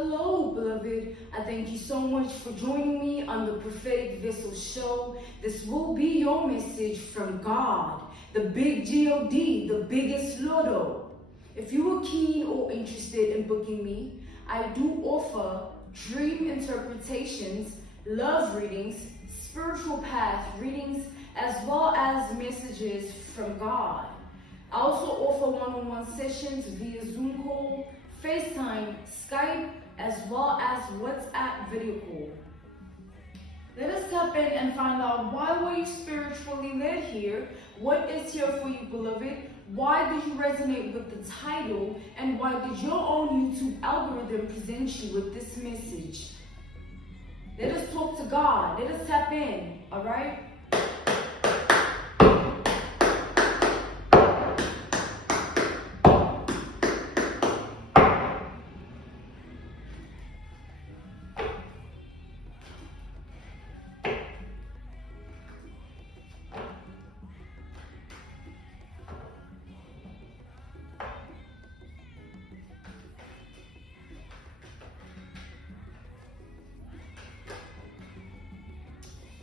Hello, beloved. I thank you so much for joining me on the Prophetic Vessel Show. This will be your message from God, the big G-O-D, the biggest Lotto. If you are keen or interested in booking me, I do offer dream interpretations, love readings, spiritual path readings, as well as messages from God. I also offer one-on-one sessions via Zoom call, FaceTime, Skype, as well as WhatsApp video call. Let us tap in and find out, why were you spiritually led here? What is here for you, beloved? Why did you resonate with the title? And why did your own YouTube algorithm present you with this message? Let us talk to God. Let us tap in, all right?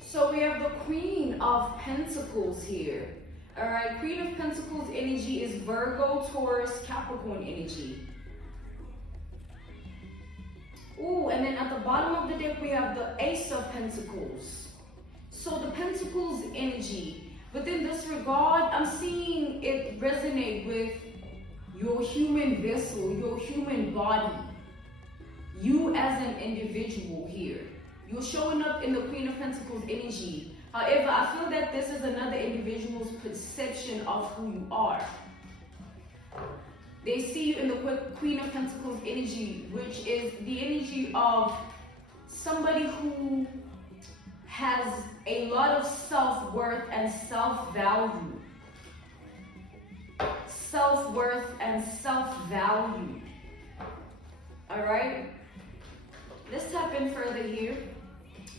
So we have the Queen of Pentacles here. All right, Queen of Pentacles energy is Virgo, Taurus, Capricorn energy. Ooh, and then at the bottom of the deck, we have the Ace of Pentacles. So the Pentacles energy. Within this regard, I'm seeing it resonate with your human vessel, your human body. You as an individual here. You're showing up in the Queen of Pentacles energy. However, I feel that this is another individual's perception of who you are. They see you in the Queen of Pentacles energy, which is the energy of somebody who has a lot of self-worth and self-value. Self-worth and self-value. All right? Let's tap in further here.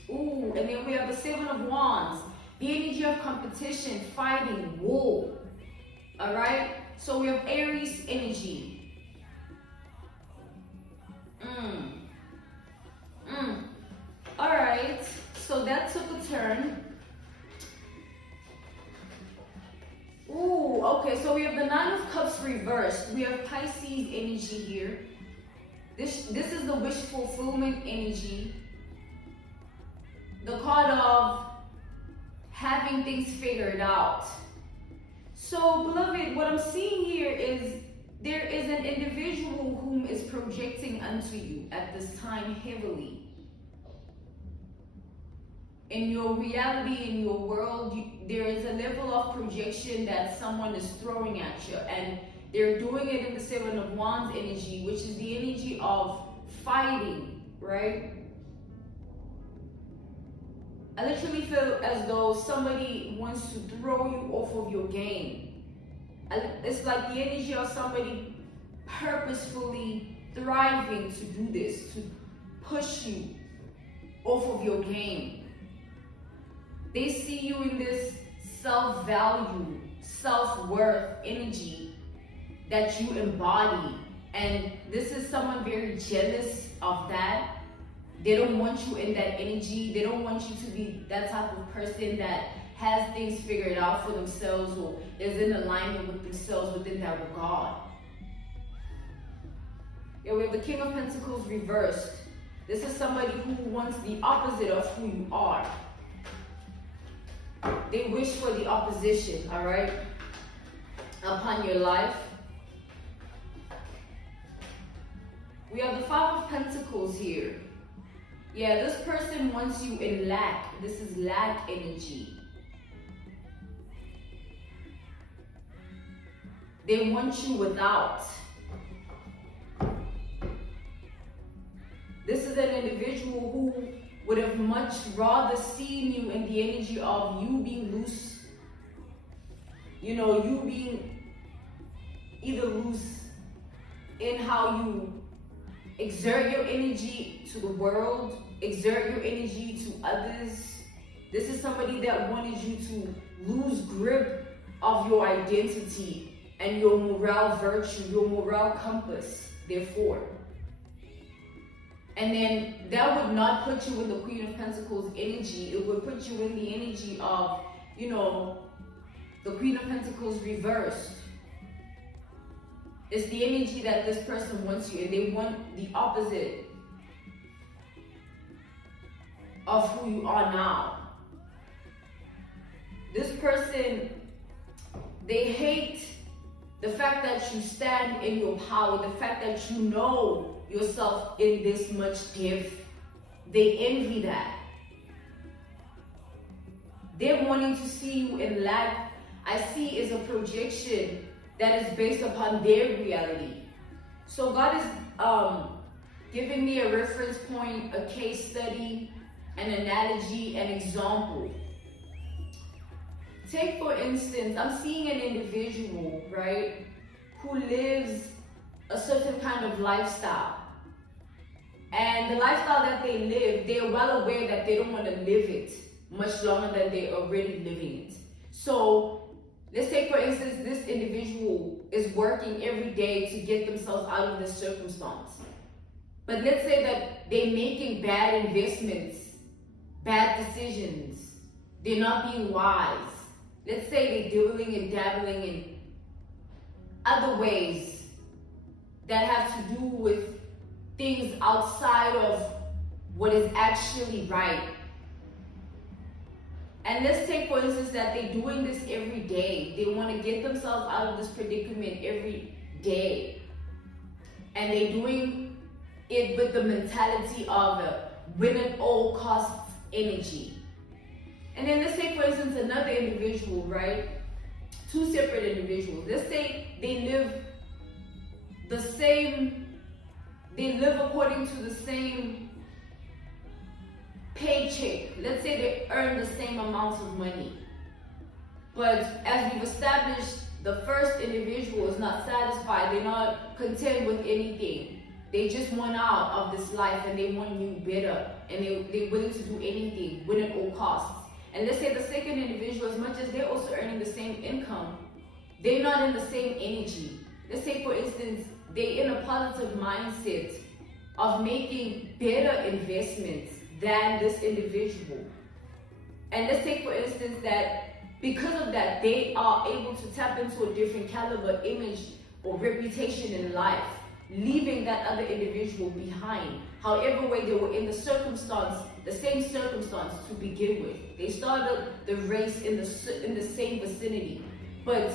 Ooh, and then we have the Seven of Wands. The energy of competition, fighting, war. All right? So we have Aries energy. All right. So that took a turn. Ooh, okay. So we have the Nine of Cups reversed. We have Pisces energy here. This is the wish fulfillment energy. The card of having things figured out. So, beloved, what I'm seeing here is there is an individual whom is projecting unto you at this time heavily. In your reality, in your world, there is a level of projection that someone is throwing at you, and they're doing it in the Seven of Wands energy, which is the energy of fighting, right? I literally feel as though somebody wants to throw you off of your game. It's like the energy of somebody purposefully thriving to do this, to push you off of your game. They see you in this self-value, self-worth energy that you embody. And this is someone very jealous of that. They don't want you in that energy. They don't want you to be that type of person that has things figured out for themselves or is in alignment with themselves within that regard. Yeah, we have the King of Pentacles reversed. This is somebody who wants the opposite of who you are. They wish for the opposition, all right, upon your life. We have the Five of Pentacles here. Yeah, this person wants you in lack. This is lack energy. They want you without. This is an individual who would have much rather seen you in the energy of you being loose. You know, you being either loose in how you exert your energy to the world, exert your energy to others. This is somebody that wanted you to lose grip of your identity and your moral virtue, your moral compass, therefore. And then that would not put you in the Queen of Pentacles energy. It would put you in the energy of, you know, the Queen of Pentacles reversed. It's the energy that this person wants you, and they want the opposite of who you are now. This person, they hate the fact that you stand in your power, the fact that you know yourself in this much gift. They envy that. They're wanting to see you in lack. I see is a projection that is based upon their reality. So God is giving me a reference point, a case study, an analogy, an example. Take for instance, I'm seeing an individual, right, who lives a certain kind of lifestyle. And the lifestyle that they live, they're well aware that they don't want to live it much longer than they're already living it. So let's take for instance, this individual is working every day to get themselves out of this circumstance. But let's say that they're making bad investments, bad decisions. They're not being wise. Let's say they're dibbling and dabbling in other ways that have to do with things outside of what is actually right. And let's take for instance that they're doing this every day. They want to get themselves out of this predicament every day. And they're doing it with the mentality of a win at all costs energy. And then let's take for instance another individual, right? Two separate individuals. Let's say they live according to the same paycheck. Let's say they earn the same amount of money. But as we've established, the first individual is not satisfied. They're not content with anything. They just want out of this life and they want new better. And they're willing to do anything, win at all costs. And let's say the second individual, as much as they're also earning the same income, they're not in the same energy. Let's say for instance, they're in a positive mindset of making better investments than this individual. And let's take for instance that because of that, they are able to tap into a different caliber, image, or reputation in life, leaving that other individual behind. However way they were in the circumstance, the same circumstance to begin with. They started the race in the same vicinity. But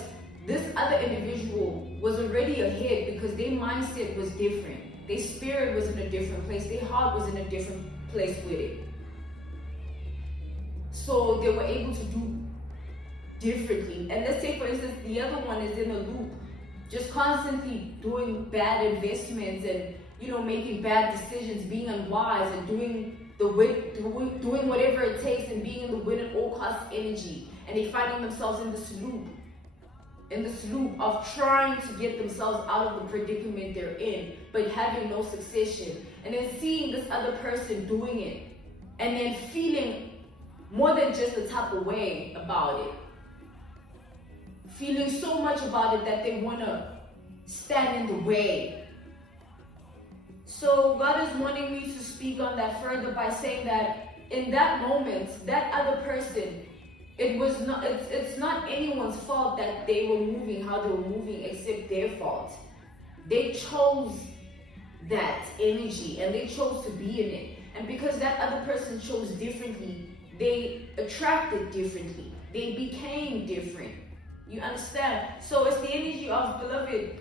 this other individual was already ahead because their mindset was different. Their spirit was in a different place. Their heart was in a different place with it. So they were able to do differently. And let's say for instance, the other one is in a loop, just constantly doing bad investments and, you know, making bad decisions, being unwise and doing whatever it takes and being in the win at all costs energy. And they finding themselves in this loop of trying to get themselves out of the predicament they're in, but having no succession. And then seeing this other person doing it and then feeling more than just a type of way about it. Feeling so much about it that they want to stand in the way. So God is wanting me to speak on that further by saying that in that moment, that other person, it's not anyone's fault that they were moving how they were moving except their fault. They chose that energy and they chose to be in it. And because that other person chose differently, they attracted differently. They became different. You understand? So it's the energy of, beloved,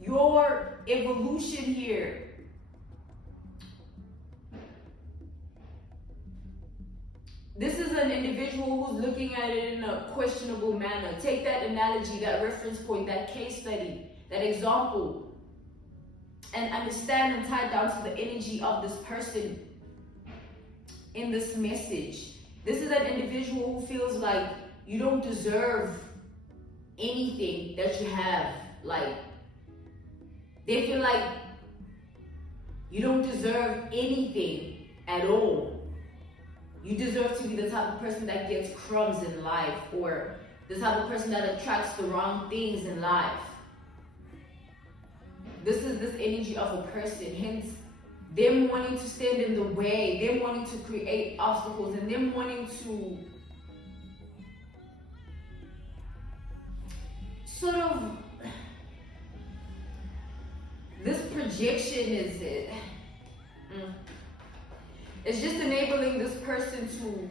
your evolution here. This is an individual who's looking at it in a questionable manner. Take that analogy, that reference point, that case study, that example, and understand and tie it down to the energy of this person in this message. This is an individual who feels like you don't deserve anything that you have. Like, they feel like you don't deserve anything at all. You deserve to be the type of person that gets crumbs in life, or the type of person that attracts the wrong things in life. This is this energy of a person. Hence, them wanting to stand in the way, them wanting to create obstacles, and them wanting to sort of, this projection is it. It's just enabling this person to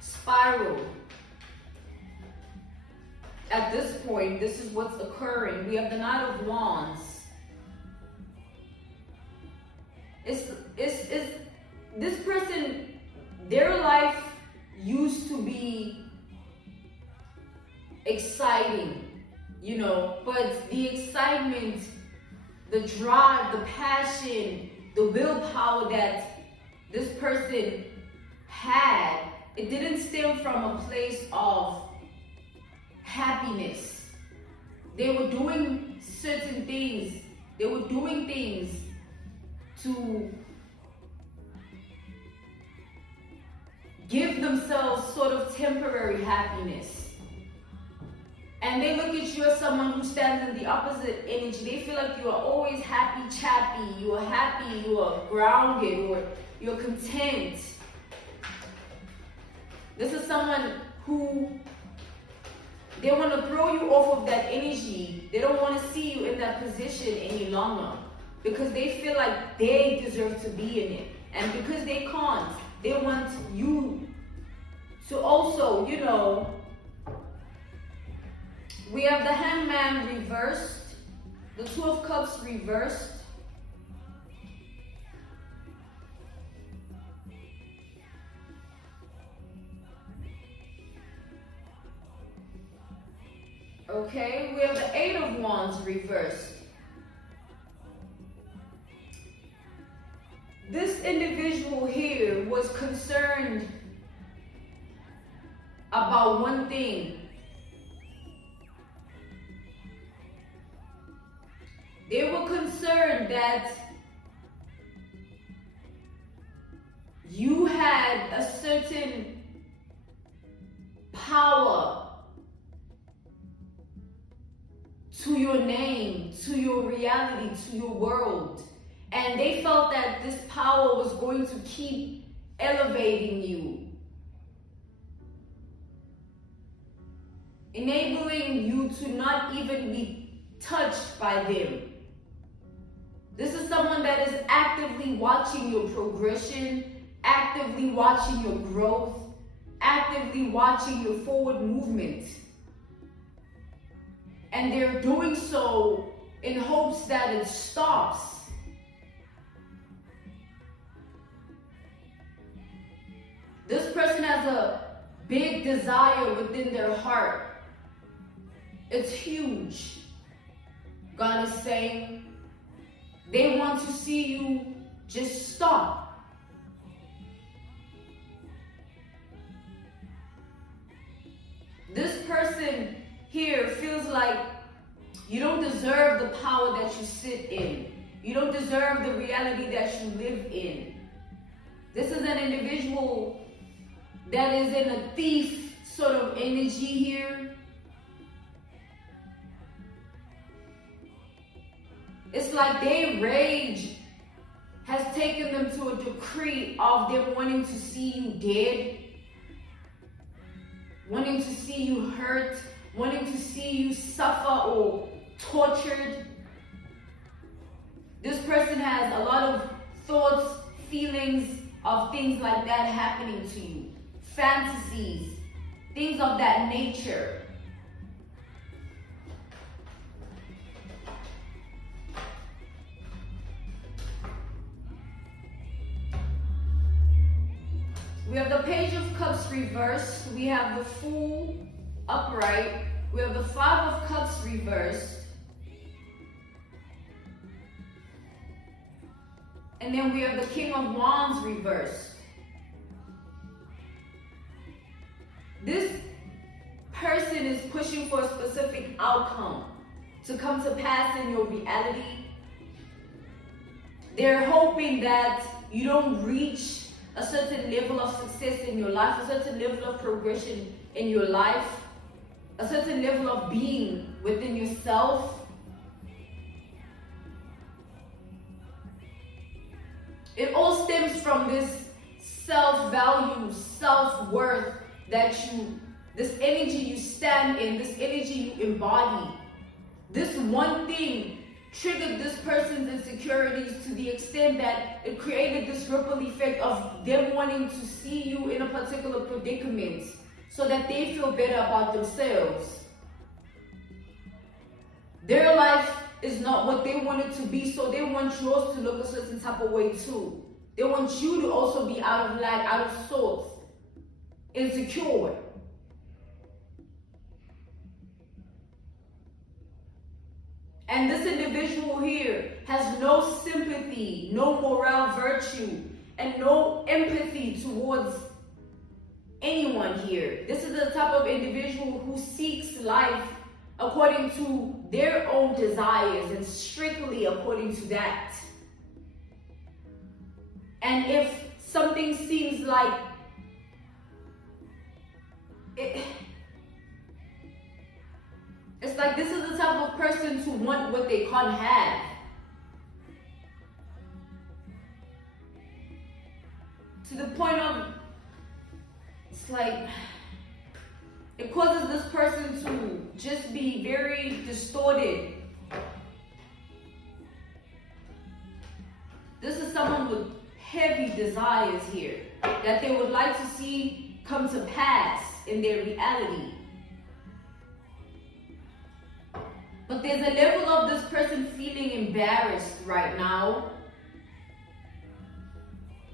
spiral. At this point, this is what's occurring. We have the Knight of Wands. It's this person, their life used to be exciting, you know, but the excitement, the drive, the passion, the willpower that this person had, it didn't stem from a place of happiness. They were doing certain things. They were doing things to give themselves sort of temporary happiness. And they look at you as someone who stands in the opposite energy. They feel like you are always happy, chappy, you are happy, you are grounded, or you're content. This is someone who, they want to throw you off of that energy. They don't want to see you in that position any longer because they feel like they deserve to be in it. And because they can't, they want you to also, you know, we have the Hangman reversed, the Two of Cups reversed. Okay, we have the Eight of Wands reversed. This individual here was concerned about one thing. They were concerned that you had a certain power to your name, to your reality, to your world. And they felt that this power was going to keep elevating you, enabling you to not even be touched by them. This is someone that is actively watching your progression, actively watching your growth, actively watching your forward movement. And they're doing so in hopes that it stops. This person has a big desire within their heart. It's huge. God is saying they want to see you just stop. This person here feels like you don't deserve the power that you sit in. You don't deserve the reality that you live in. This is an individual that is in a thief sort of energy here. It's like their rage has taken them to a decree of them wanting to see you dead, wanting to see you hurt, wanting to see you suffer or tortured. This person has a lot of thoughts, feelings of things like that happening to you. Fantasies, things of that nature. We have the Page of Cups reversed. We have the Fool upright. We have the Five of Cups reversed. And then we have the King of Wands reversed. This person is pushing for a specific outcome to come to pass in your reality. They're hoping that you don't reach a certain level of success in your life, a certain level of progression in your life, a certain level of being within yourself. It all stems from this self-value, self-worth this energy you stand in, this energy you embody. This one thing triggered this person's insecurities to the extent that it created this ripple effect of them wanting to see you in a particular predicament so that they feel better about themselves. Their life is not what they want it to be, so they want yours to look a certain type of way too. They want you to also be out of line, out of sorts, insecure. And this individual here has no sympathy, no moral virtue, and no empathy towards anyone here. This is the type of individual who seeks life according to their own desires and strictly according to that. And if something seems like it's like this is the type of person to want what they can't have. To the point of, it's like, it causes this person to just be very distorted. This is someone with heavy desires here that they would like to see come to pass in their reality. But there's a level of this person feeling embarrassed right now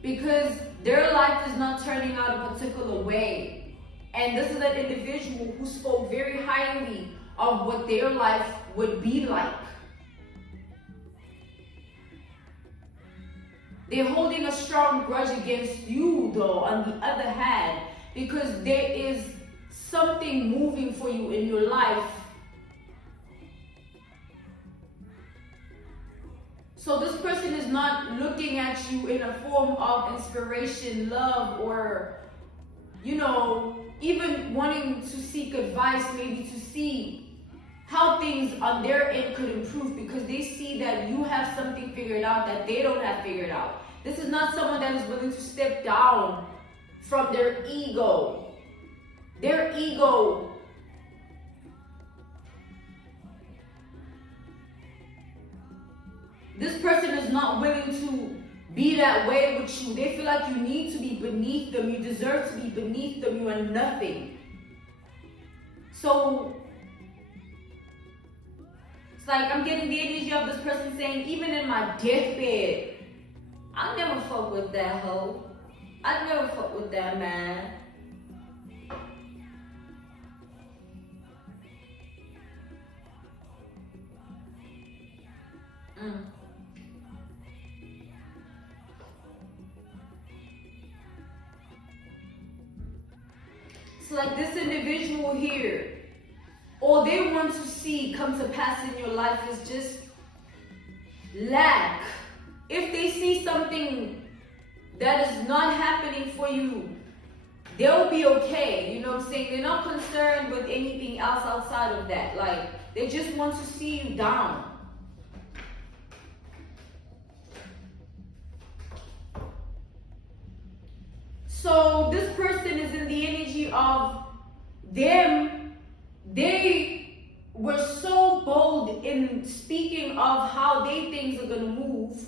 because their life is not turning out a particular way. And this is an individual who spoke very highly of what their life would be like. They're holding a strong grudge against you, though, on the other hand, because there is something moving for you in your life. So this person is not looking at you in a form of inspiration, love, or, even wanting to seek advice, maybe to see how things on their end could improve, because they see that you have something figured out that they don't have figured out. This is not someone that is willing to step down from their ego. Their ego this person is not willing to be that way with you. They feel like you need to be beneath them. You deserve to be beneath them. You are nothing. So it's like I'm getting the energy of this person saying, even in my deathbed, I never fuck with that hoe. I never fuck with that man. It's like this individual here, all they want to see come to pass in your life is just lack. If they see something that is not happening for you, they'll be okay. You know what I'm saying? They're not concerned with anything else outside of that. Like, they just want to see you down. So this person is in the energy of them. They were so bold in speaking of how they things are going to move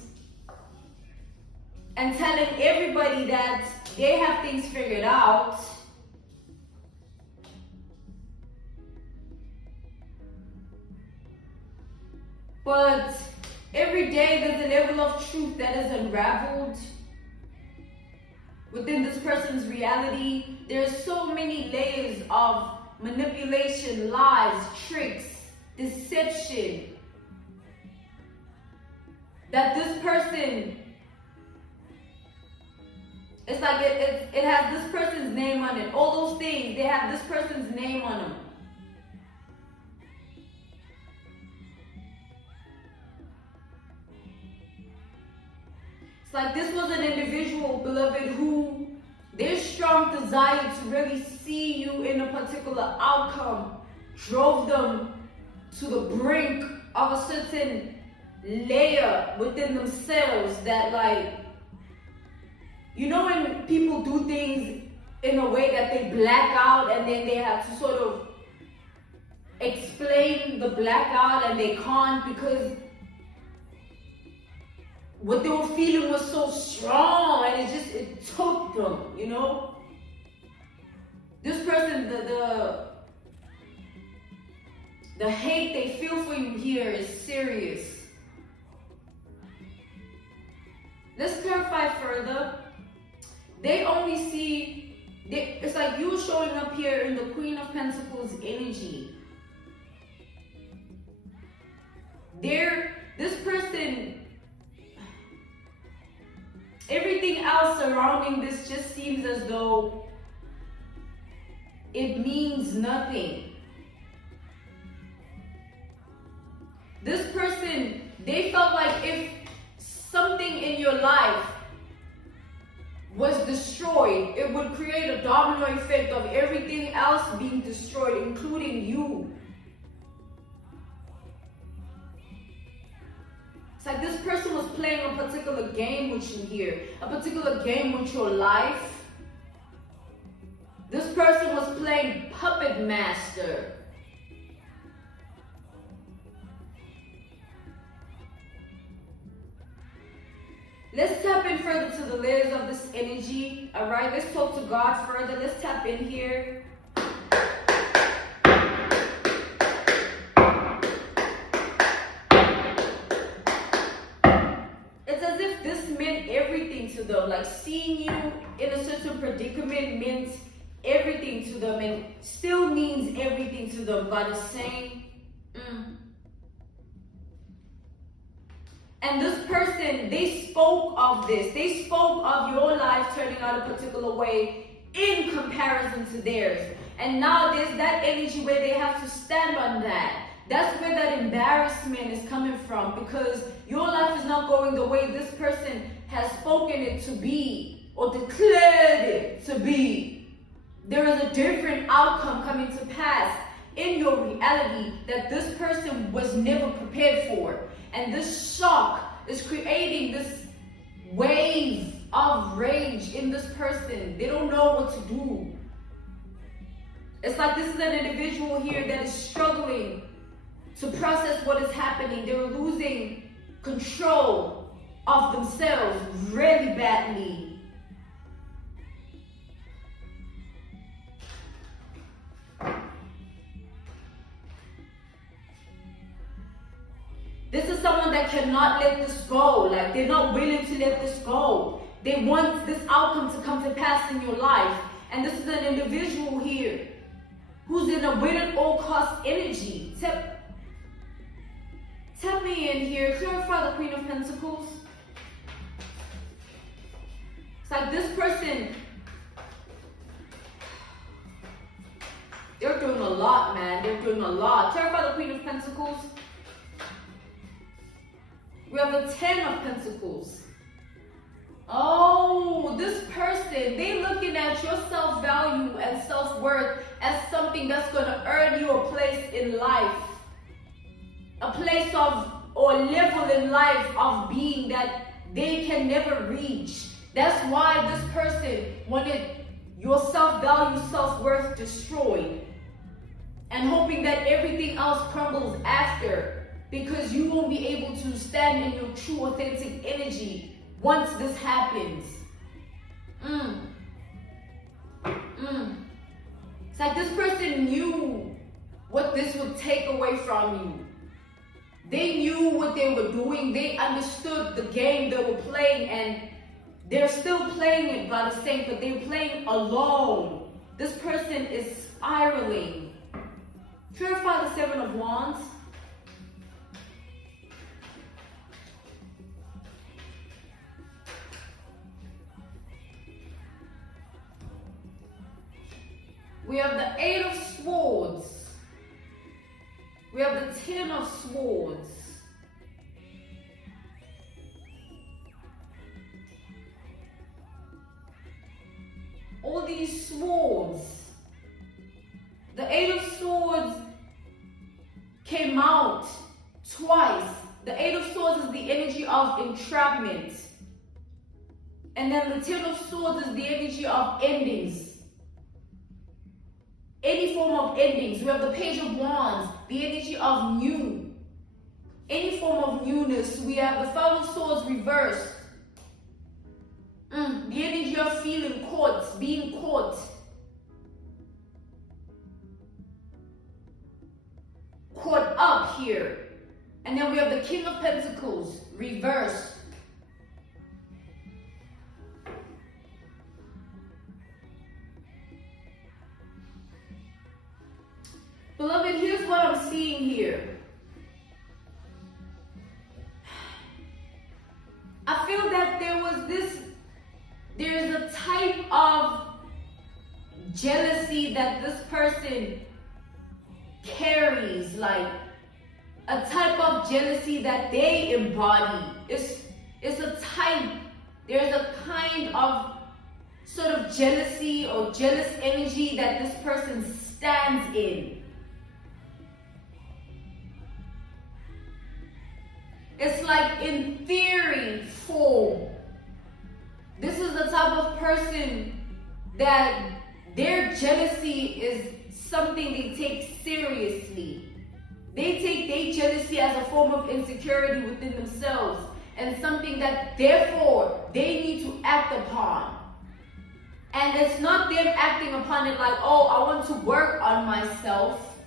and telling everybody that they have things figured out. But every day there's a level of truth that is unraveled within this person's reality. There's so many layers of manipulation, lies, tricks, deception that this person, it's like it has this person's name on it. All those things, they have this person's name on them. It's like this was an individual, beloved, who their strong desire to really see you in a particular outcome drove them to the brink of a certain layer within themselves that, like, you know when people do things in a way that they black out and then they have to sort of explain the blackout and they can't because what they were feeling was so strong and it took them, you know? This person, the hate they feel for you here is serious. Let's clarify further. They only see, it's like you showing up here in the Queen of Pentacles energy. This person, everything else surrounding this just seems as though it means nothing. This person, they felt like if something in your life was destroyed, it would create a domino effect of everything else being destroyed, including you. It's like this person was playing a particular game with you here, a particular game with your life. This person was playing puppet master. Let's tap in further to the layers of this energy. All right, let's talk to God further. Let's tap in here. It's as if this meant everything to them. Like seeing you in a certain predicament meant everything to them and still means everything to them. God is saying, And this person, they spoke of this. They spoke of your life turning out a particular way in comparison to theirs. And now there's that energy where they have to stand on that. That's where that embarrassment is coming from, because your life is not going the way this person has spoken it to be or declared it to be. There is a different outcome coming to pass in your reality that this person was never prepared for. And this shock is creating this wave of rage in this person. They don't know what to do. It's like this is an individual here that is struggling to process what is happening. They're losing control of themselves really badly. This is someone that cannot let this go. Like, they're not willing to let this go. They want this outcome to come to pass in your life. And this is an individual here who's in a win at all cost energy. Tap me in here. Clarify the Queen of Pentacles. It's like this person, they're doing a lot, man. They're doing a lot. Clarify the Queen of Pentacles. We have the 10 of Pentacles. Oh, this person, they're looking at your self-value and self-worth as something that's going to earn you a place in life. A place of, or level in life of being that they can never reach. That's why this person wanted your self-value, self-worth destroyed. And hoping that everything else crumbles after. Because you won't be able to stand in your true, authentic energy once this happens. It's like this person knew what this would take away from you. They knew what they were doing. They understood the game they were playing, and they're still playing it, God is saying, but they're playing alone. This person is spiraling. Purify the 7 of Wands. We have the 8 of Swords. We have the 10 of Swords. All these swords. The 8 of Swords came out twice. The 8 of Swords is the energy of entrapment. And then the Ten of Swords is the energy of endings. Any form of endings. We have the Page of Wands, the energy of new. Any form of newness. We have the Five of Swords reversed. The energy of feeling caught, being caught. Caught up here. And then we have the King of Pentacles reversed. Beloved, here's what I'm seeing here. I feel that there is a type of jealousy that this person carries, like a type of jealousy that they embody. It's a type, there's a kind of sort of jealousy or jealous energy that this person stands in. It's like in theory form. This is the type of person that their jealousy is something they take seriously. They take their jealousy as a form of insecurity within themselves and something that therefore they need to act upon. And it's not them acting upon it like, oh, I want to work on myself.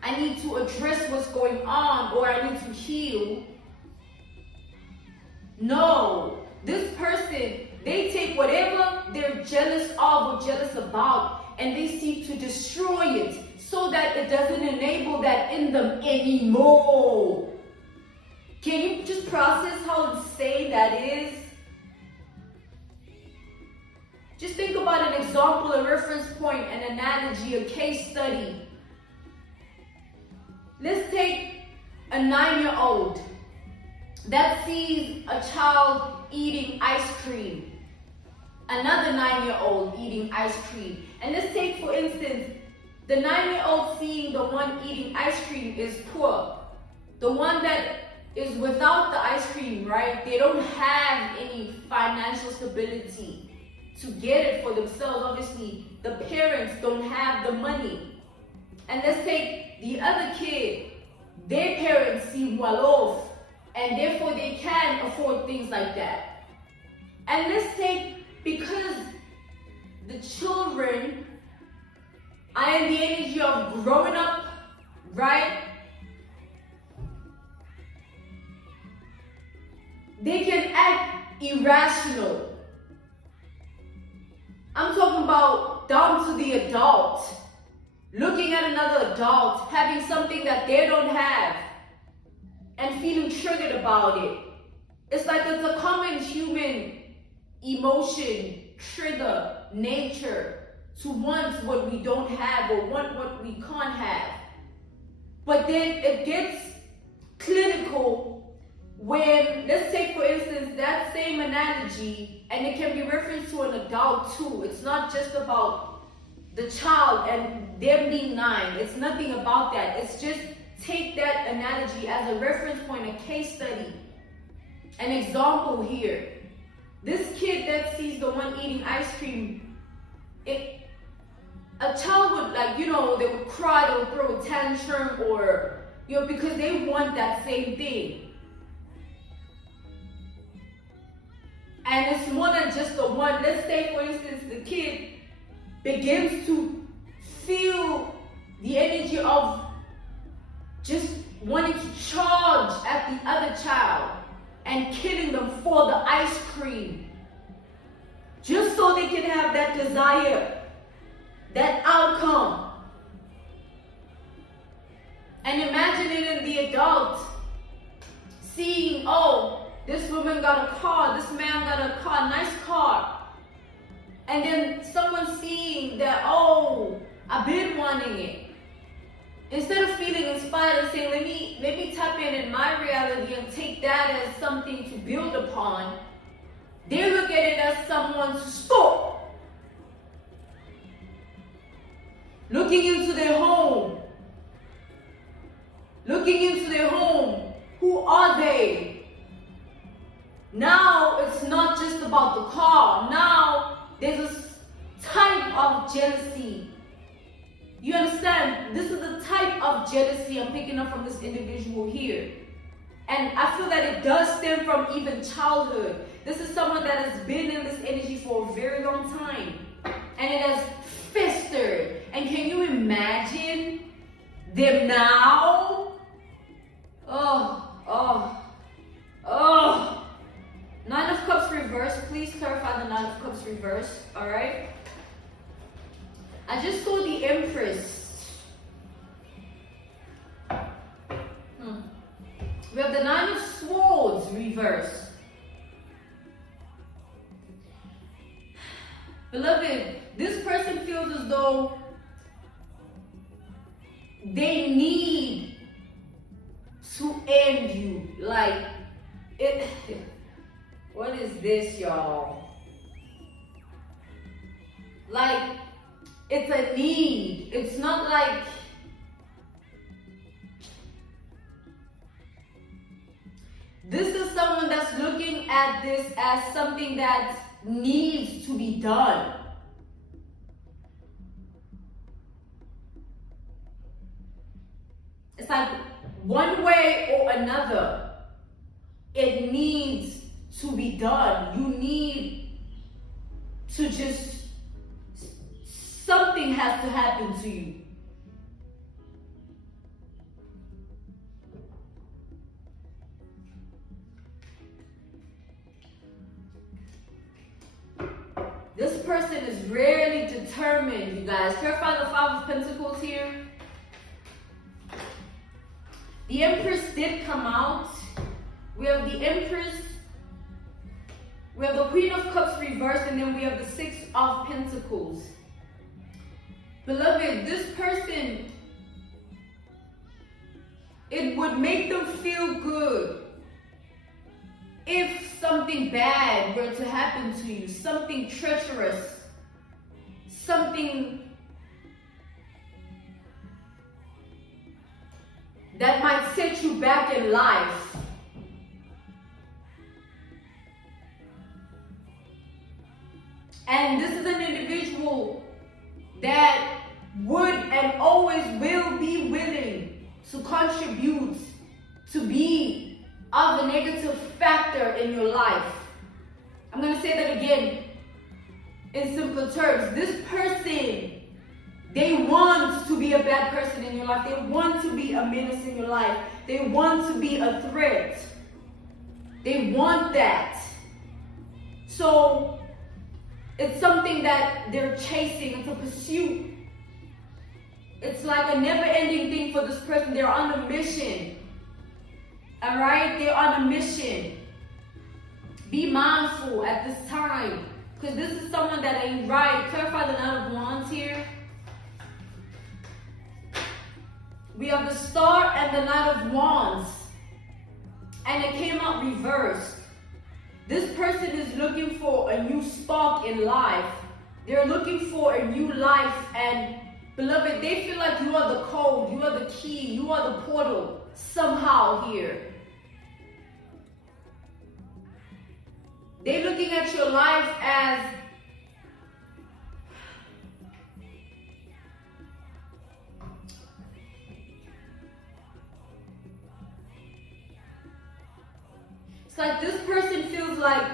I need to address what's going on, or I need to heal. No, this person, they take whatever they're jealous of or jealous about and they seek to destroy it so that it doesn't enable that in them anymore. Can you just process how insane that is? Just think about an example, a reference point, an analogy, a case study. Let's take a 9-year-old that sees a child eating ice cream. Another 9-year-old eating ice cream. And let's take, for instance, the 9-year-old seeing the one eating ice cream is poor. The one that is without the ice cream, right? They don't have any financial stability to get it for themselves. Obviously, the parents don't have the money. And let's take the other kid. Their parents seem well off, and therefore they can afford things like that. And let's take, because the children are in the energy of growing up, right? They can act irrational. I'm talking about down to the adult. Looking at another adult, having something that they don't have, and feeling triggered about it. It's like it's a common human emotion, trigger, nature, to want what we don't have or want what we can't have. But then it gets clinical when, let's take for instance that same analogy, and it can be referenced to an adult too. It's not just about the child and them being 9. It's nothing about that. It's just take that analogy as a reference point, a case study, an example here. This kid that sees the one eating ice cream, a child would, like, you know, they would cry, they would throw a tantrum, or, you know, because they want that same thing. And it's more than just the one. Let's say, for instance, the kid begins to feel the energy of just wanting to charge at the other child and killing them for the ice cream, just so they can have that desire, that outcome. And imagine it in the adult, seeing, oh, this woman got a car, this man got a car, nice car. And then someone seeing that, oh, I've been wanting it. Instead of feeling inspired and saying, let me tap in my reality and take that as something to build upon, they look at it as someone to stop. Looking into their home. Looking into their home. Who are they? Now it's not just about the car. jealousy. You understand? This is the type of jealousy I'm picking up from this individual here. And I feel that it does stem from even childhood. This is someone that has been in this energy for a very long time. And it has festered. And can you imagine them now? Nine of Cups reverse. Please clarify the Nine of Cups reverse. Alright? I just saw the Empress. We have the Nine of Swords reverse. Beloved, this person feels as though they need to end you. Like, it. What is this, y'all? Like, it's a need. It's not like this is someone that's looking at this as something that needs to be done. It's like one way or another, it needs to be done. You need to just, something has to happen to you. This person is rarely determined, you guys. Clarify the Five of Pentacles here. The Empress did come out. We have the Empress. We have the Queen of Cups reversed, and then we have the Six of Pentacles. Beloved, this person, it would make them feel good if something bad were to happen to you, something treacherous, something that might set you back in life. And this is an individual that would and always will be willing to contribute, to be of a negative factor in your life. I'm going to say that again in simple terms. This person, they want to be a bad person in your life. They want to be a menace in your life. They want to be a threat. They want that. So it's something that they're chasing. It's a pursuit. It's like a never-ending thing for this person. They're on a mission. All right? They're on a mission. Be mindful at this time, because this is someone that ain't right. Clarify the Nine of Wands here. We have the Star and the Knight of Wands. And it came out reversed. This person is looking for a new spark in life. They're looking for a new life. And beloved, they feel like you are the code, you are the key, you are the portal somehow here. They're looking at your life as it's like this person feels like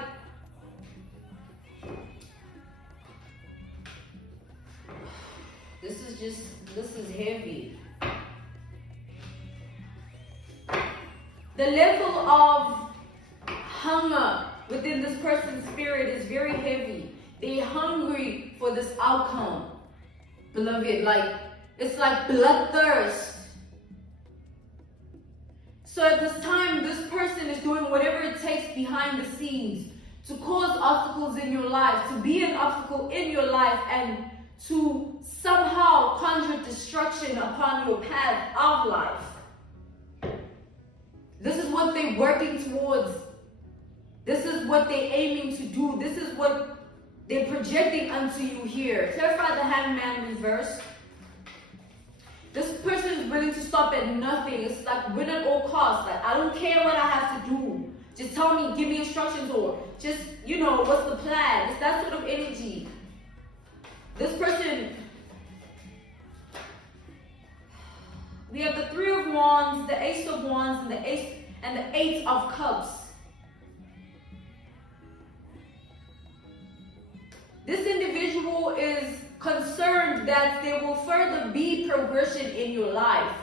this is heavy. The level of hunger within this person's spirit is very heavy. They're hungry for this outcome, beloved. Like, it's like bloodthirst. So at this time, this person is doing whatever it takes behind the scenes to cause obstacles in your life, to be an obstacle in your life, and to somehow conjure destruction upon your path of life. This is what they're working towards. This is what they're aiming to do. This is what they're projecting onto you here. Clarify the Hangman reverse. This person is willing to stop at nothing. It's like win at all costs. Like, I don't care what I have to do. Just tell me, give me instructions, or just, what's the plan? It's that sort of energy. This person, we have the Three of Wands, the Ace of Wands, and the Eight of Cups. This individual is concerned that there will further be progression in your life.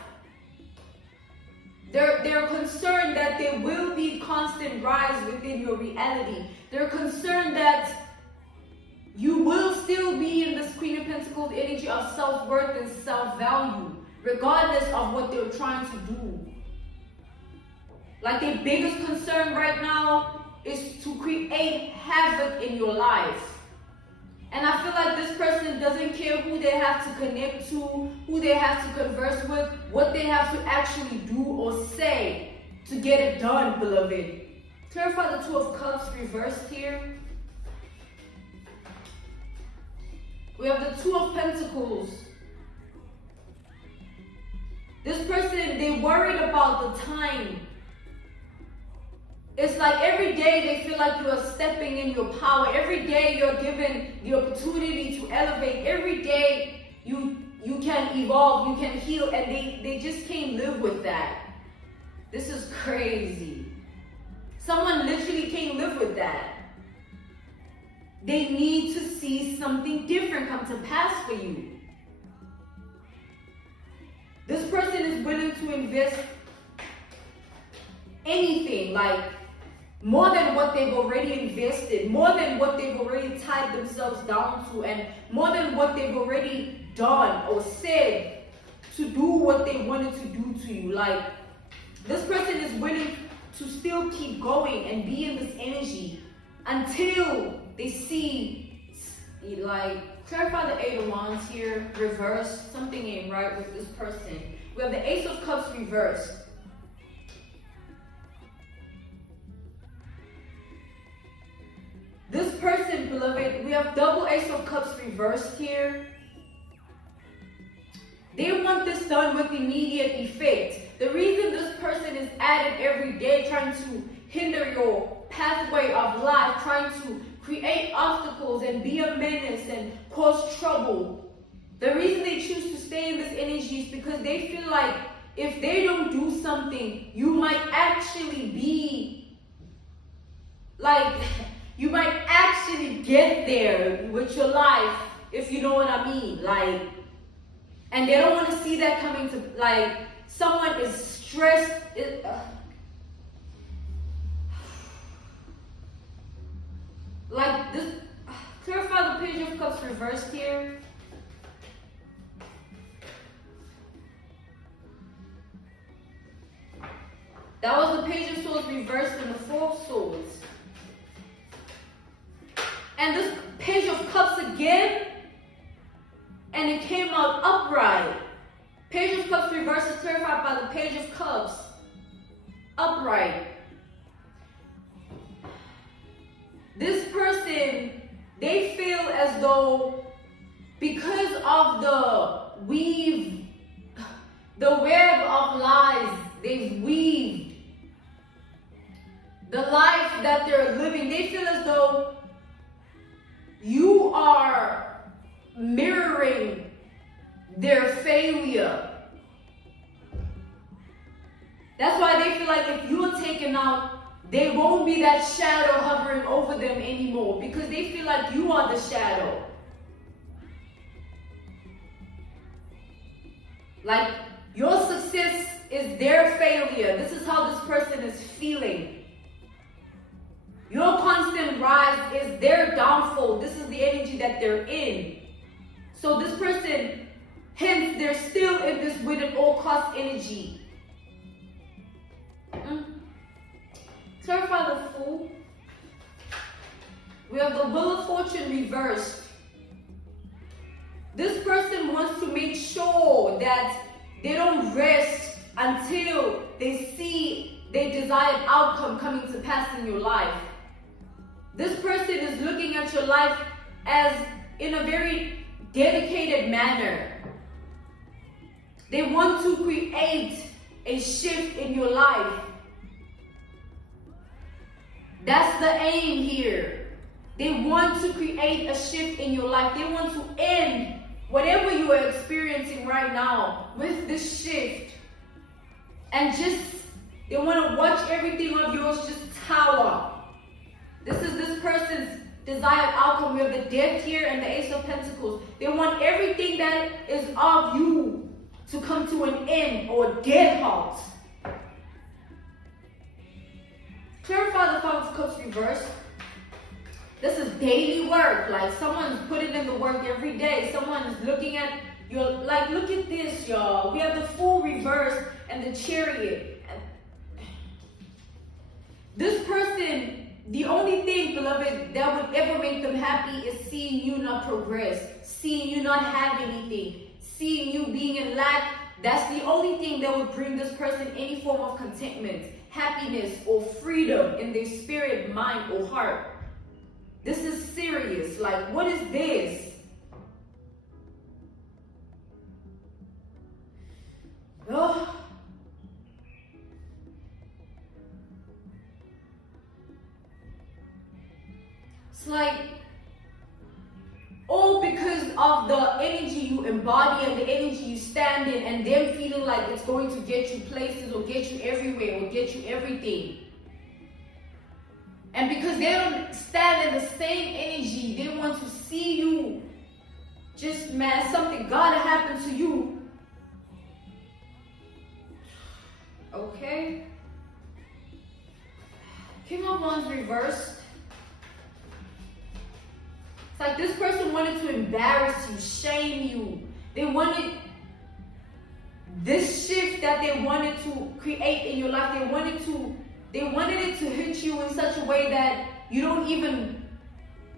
They're concerned that there will be constant rise within your reality. They're concerned that you will still be in this Queen of Pentacles energy of self-worth and self-value, regardless of what they're trying to do. Like, their biggest concern right now is to create havoc in your life. And I feel like this person doesn't care who they have to connect to, who they have to converse with, what they have to actually do or say to get it done, beloved. Clarify the Two of Cups reversed here. We have the Two of Pentacles. This person, they're worried about the time. It's like every day they feel like you are stepping in your power. Every day you're given the opportunity to elevate. Every day you can evolve, you can heal, and they just can't live with that. This is crazy. Someone literally can't live with that. They need to see something different come to pass for you. This person is willing to invest anything, like more than what they've already invested, more than what they've already tied themselves down to, and more than what they've already done or said to do what they wanted to do to you. Like, this person is willing to still keep going and be in this energy until they see, like, clarify the Eight of Wands here, reverse. Something ain't right with this person. We have the Ace of Cups reversed. This person, beloved, we have double Ace of Cups reversed here. They want this done with immediate effect. The reason this person is at it every day, trying to hinder your pathway of life, trying to create obstacles and be a menace and cause trouble. The reason they choose to stay in this energy is because they feel like if they don't do something, you might actually be like, you might actually get there with your life, if you know what I mean. Like, and they don't want to see that coming to, like, someone is stressed. Like this, clarify the Page of Cups reversed here. That was the Page of Swords reversed and the Four of Swords. And this Page of Cups again, and it came out upright. Page of Cups reversed is clarified by the Page of Cups upright. This person, they feel as though because of the web of lies they've weaved, the life that they're living, they feel as though you are mirroring their failure. That's why they feel like if you're taken out, there won't be that shadow hovering over them anymore, because they feel like you are the shadow. Like, your success is their failure. This is how this person is feeling. Your constant rise is their downfall. This is the energy that they're in. So this person, hence, they're still in this win at all cost energy. Clarify the Fool. We have the Wheel of Fortune reversed. This person wants to make sure that they don't rest until they see their desired outcome coming to pass in your life. This person is looking at your life as in a very dedicated manner. They want to create a shift in your life. That's the aim here. They want to create a shift in your life. They want to end whatever you are experiencing right now with this shift. And they want to watch everything of yours just tower. This is this person's desired outcome. We have the Death here and the Ace of Pentacles. They want everything that is of you to come to an end or a dead halt. Clarify the Five of Cups reverse. This is daily work. Like someone's putting in the work every day. Someone is looking at your, like, look at this, y'all. We have the Fool reverse and the Chariot. This person, the only thing, beloved, that would ever make them happy is seeing you not progress, seeing you not have anything, seeing you being in lack. That's the only thing that would bring this person any form of contentment, happiness, or freedom in their spirit, mind, or heart. This is serious. Like, what is this? Oh. It's like, all because of the energy you embody and the energy you stand in, and them feeling like it's going to get you places or get you everywhere or get you everything. And because they don't stand in the same energy, they want to see you just, man, something gotta happen to you. Okay. King of Wands reversed. It's like this person wanted to embarrass you, shame you. They wanted this shift that they wanted to create in your life. They wanted it to hit you in such a way that you don't even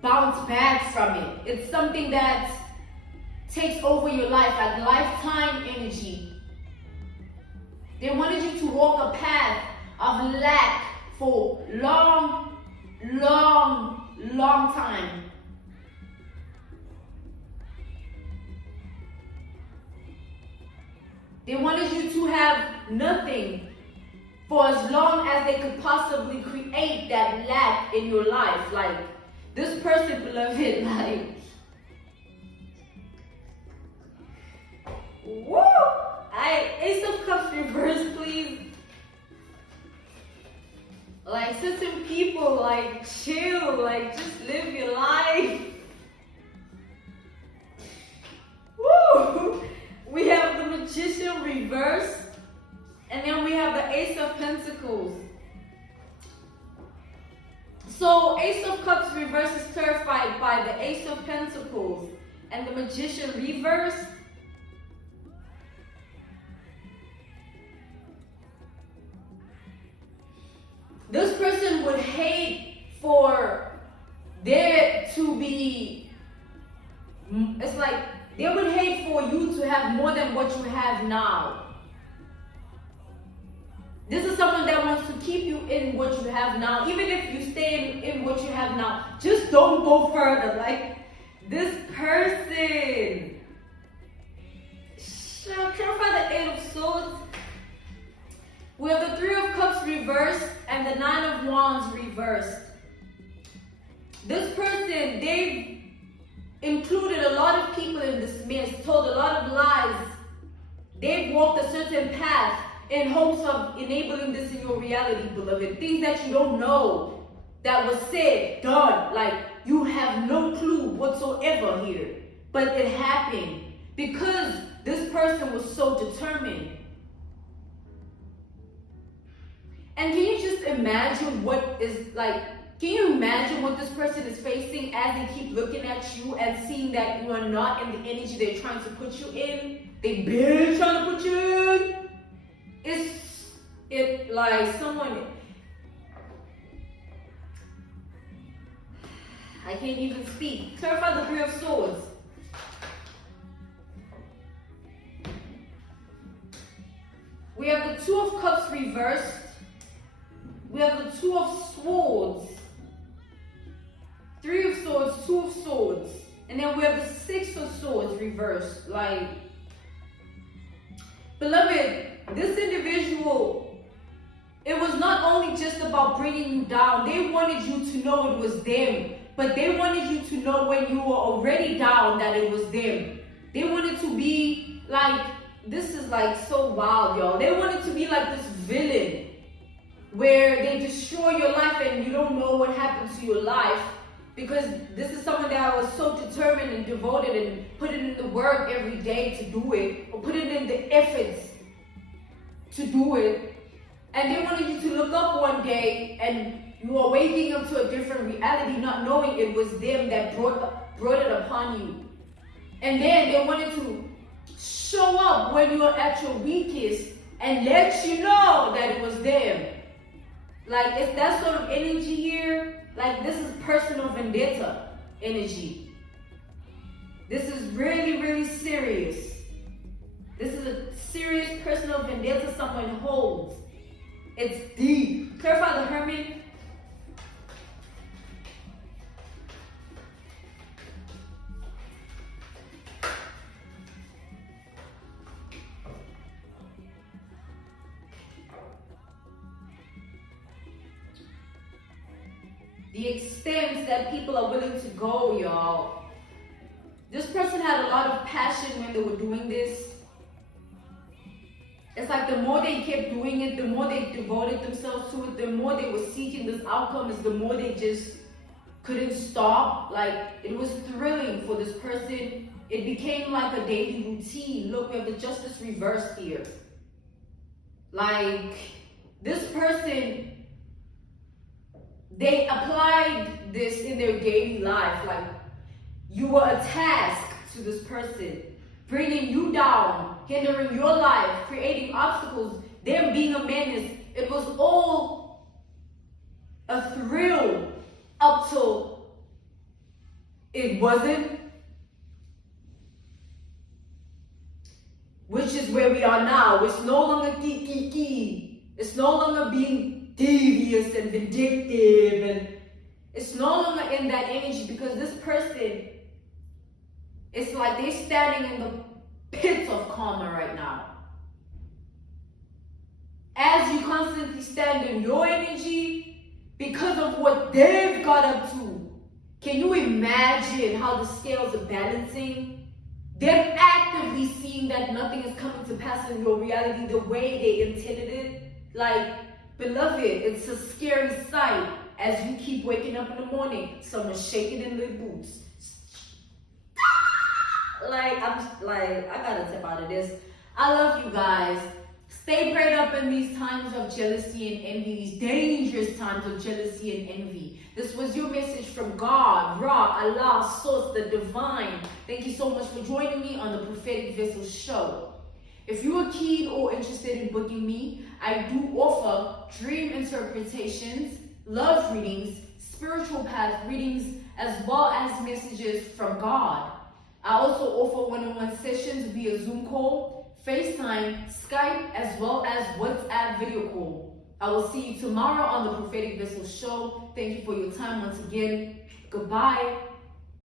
bounce back from it. It's something that takes over your life, like lifetime energy. They wanted you to walk a path of lack for long, long, long time. They wanted you to have nothing for as long as they could possibly create that lack in your life. Like, this person, beloved, like, woo! Ace of Cups reverse, please. Like, certain people, like, chill, like, just live your life. Woo! We have the Magician reverse, and then we have the Ace of Pentacles. So, Ace of Cups reverse is clarified by the Ace of Pentacles, and the Magician reverse. This person would hate for there to be, it's like, they would hate for you to have more than what you have now. This is someone that wants to keep you in what you have now. Even if you stay in what you have now, just don't go further. Like, this person. Clarify the Eight of Swords. We have the Three of Cups reversed and the Nine of Wands reversed. This person, they've included a lot of people in this mess, told a lot of lies. They've walked a certain path in hopes of enabling this in your reality, beloved. Things that you don't know that was said, done. Like, you have no clue whatsoever here. But it happened because this person was so determined. And can you just imagine what is like, can you imagine what this person is facing as they keep looking at you and seeing that you are not in the energy they're trying to put you in? They've been trying to put you in. It's like someone, I can't even speak. Clarify the Three of Swords. We have the Two of Cups reversed. We have the Two of Swords. Three of Swords, Two of Swords. And then we have the Six of Swords reversed. Like, beloved, this individual, it was not only just about bringing you down. They wanted you to know it was them. But they wanted you to know when you were already down that it was them. They wanted to be like, this is like so wild, y'all. They wanted to be like this villain where they destroy your life and you don't know what happened to your life, because this is someone that was so determined and devoted and put it in the work every day to do it, or put it in the efforts to do it. And they wanted you to look up one day and you are waking up to a different reality, not knowing it was them that brought it upon you. And then they wanted to show up when you're at your weakest and let you know that it was them. Like, it's that sort of energy here. Like, this is personal vendetta energy. This is really, really serious. This is a serious personal vendetta someone holds. It's deep. Clarify the Hermit. The extent that people are willing to go, y'all. This person had a lot of passion when they were doing this. It's like the more they kept doing it, the more they devoted themselves to it, the more they were seeking this outcome, is the more they just couldn't stop. Like, it was thrilling for this person. It became like a daily routine. Look, we have the justice reversed here. Like, this person, they applied this in their daily life. Like, you were a task to this person, bringing you down, hindering your life, creating obstacles, them being a menace. It was all a thrill up till it wasn't, which is where we are now. It's no longer ki. It's no longer being devious and vindictive, and it's no longer in that energy, because this person, it's like they're standing in the pits of karma right now. As you constantly stand in your energy because of what they've got up to, can you imagine how the scales are balancing? Them actively seeing that nothing is coming to pass in your reality the way they intended it. Like, beloved, it's a scary sight as you keep waking up in the morning, someone shaking in their boots. Like, I gotta tip out of this. I love you guys. Stay prayed up in these times of jealousy and envy, these dangerous times of jealousy and envy. This was your message from God, Ra, Allah, Source, the Divine. Thank you so much for joining me on the Prophetic Vessel Show. If you are keen or interested in booking me, I do offer dream interpretations, love readings, spiritual path readings, as well as messages from God. I also offer one-on-one sessions via Zoom call, FaceTime, Skype, as well as WhatsApp video call. I will see you tomorrow on the Prophetic Vessel Show. Thank you for your time once again. Goodbye.